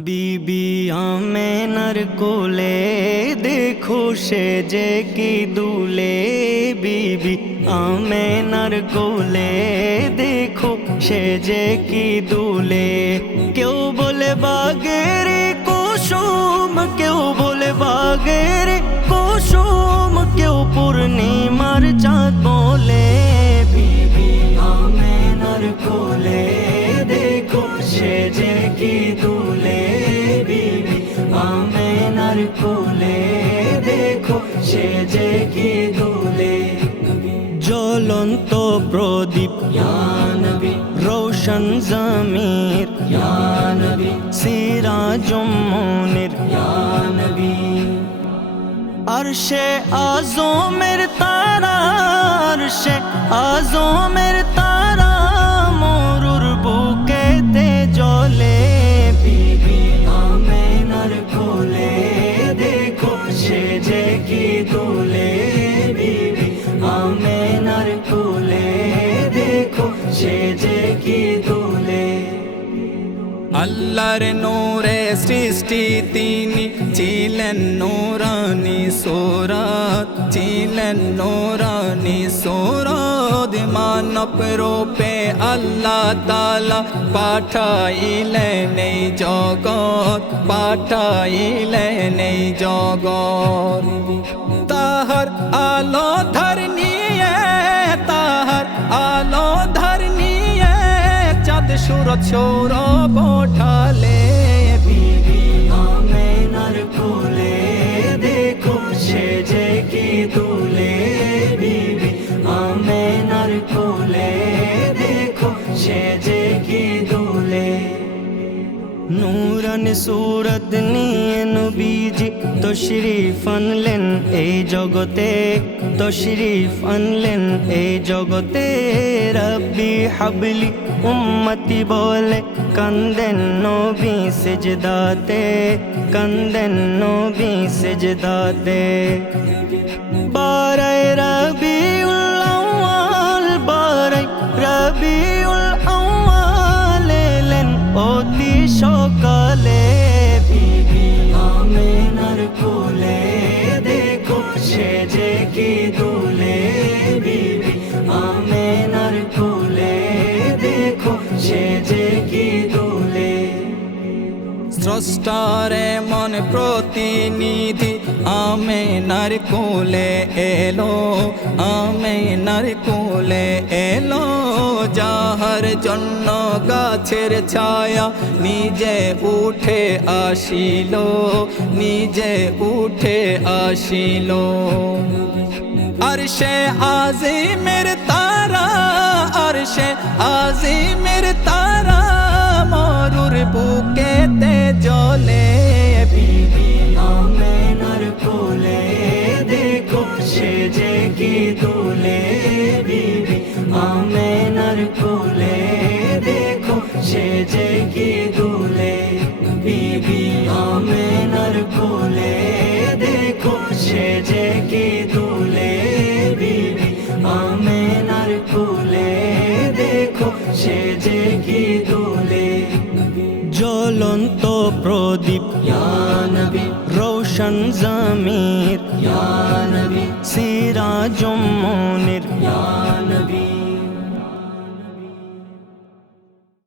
बीबी आमेनार कोले देखो सेजे की दूले। बीबी आमेनार कोले देखो सेजे की दूले। क्यों बोले बागेर कुसुम, क्यों बोले बागेर कुसुम, क्यों पूर्णिमार चाँद बोले। बीबी आमेनार कोले देखो सेजे की दूले। बीबी आमेनार कोले देखो सेजे की दूले। জ্বলন্ত প্রদীপ ইয়া নবী, রোশন জমির ইয়া নবী, সিরাজুম মুনির ইয়া নবী। আরশে আযমের তারা, আরশে আযমের তারা মরুর বুকেতে জ্বলে। বিবি আমেনার কোলে দেখো সেজে কি দুলে। বিবি আমেনার কোলে দেখো সেজে কি দুলে। আল্লাহর নূরে সৃষ্টি তিনি, ছিলেন নূরানি সুরাত, ছিলেন নূরানি সুরাত। মানব রূপে আল্লাহ তাআলা পাঠাইলেন এই জগৎ, পাঠাইলেন এই জগৎ। তাহার আলো ধার নিয়ে, তাহার আলো ধার নিয়ে চাঁদ সূরজ সৌরভ ওঠালে। বিবি আমেনার কোলে দেখো সেজে কি দুলে। বিবি আমেনার কোলে দেখো সেজে কি দুলে। নূরান সুরত নিয়ে নবীজি তশরিফ আনলেন এই জগতে, তশরিফ আনলেন এই জগতে। রব্বি হাবলি উম্মতি বলে কান্দেন নবী সিজদাতে, কান্দেন নবী সিজদাতে। বারায় রবিউল আউয়াল, বারায় রবিউল আউয়াল এলেন অতি সকালে। বিবি আমেনার কোলে দেখো সেজে কি দুলে। বিবি আমেনার কোলে দেখো সেজে কি দুলে। স্রষ্টার মন প্রতিনিধি আমেনার কোলে এলো, আমেনার কোলে এলো। যাহার জন্য গাছের ছায়া নিজে উঠে আসিল, নিজে উঠে আসিল। আরশে আজিমের তারা, আরশে আজিমের তারা মরুর বুকেতে জ্বলে। বিবি আমেনার কোলে দেখো সেজে কি দুলে। বিবি আমেনার কোলে দেখো সেজে কি দুলে। বিবি আমেনার কোলে দেখো সেজে কি দুলে। বিবি আমেনার কোলে দেখো সেজে কি দুলে। জ্বলন্ত প্রদীপ ইয়া নবী, রোশন জমির ইয়া নবী, সিরাজুম মুনির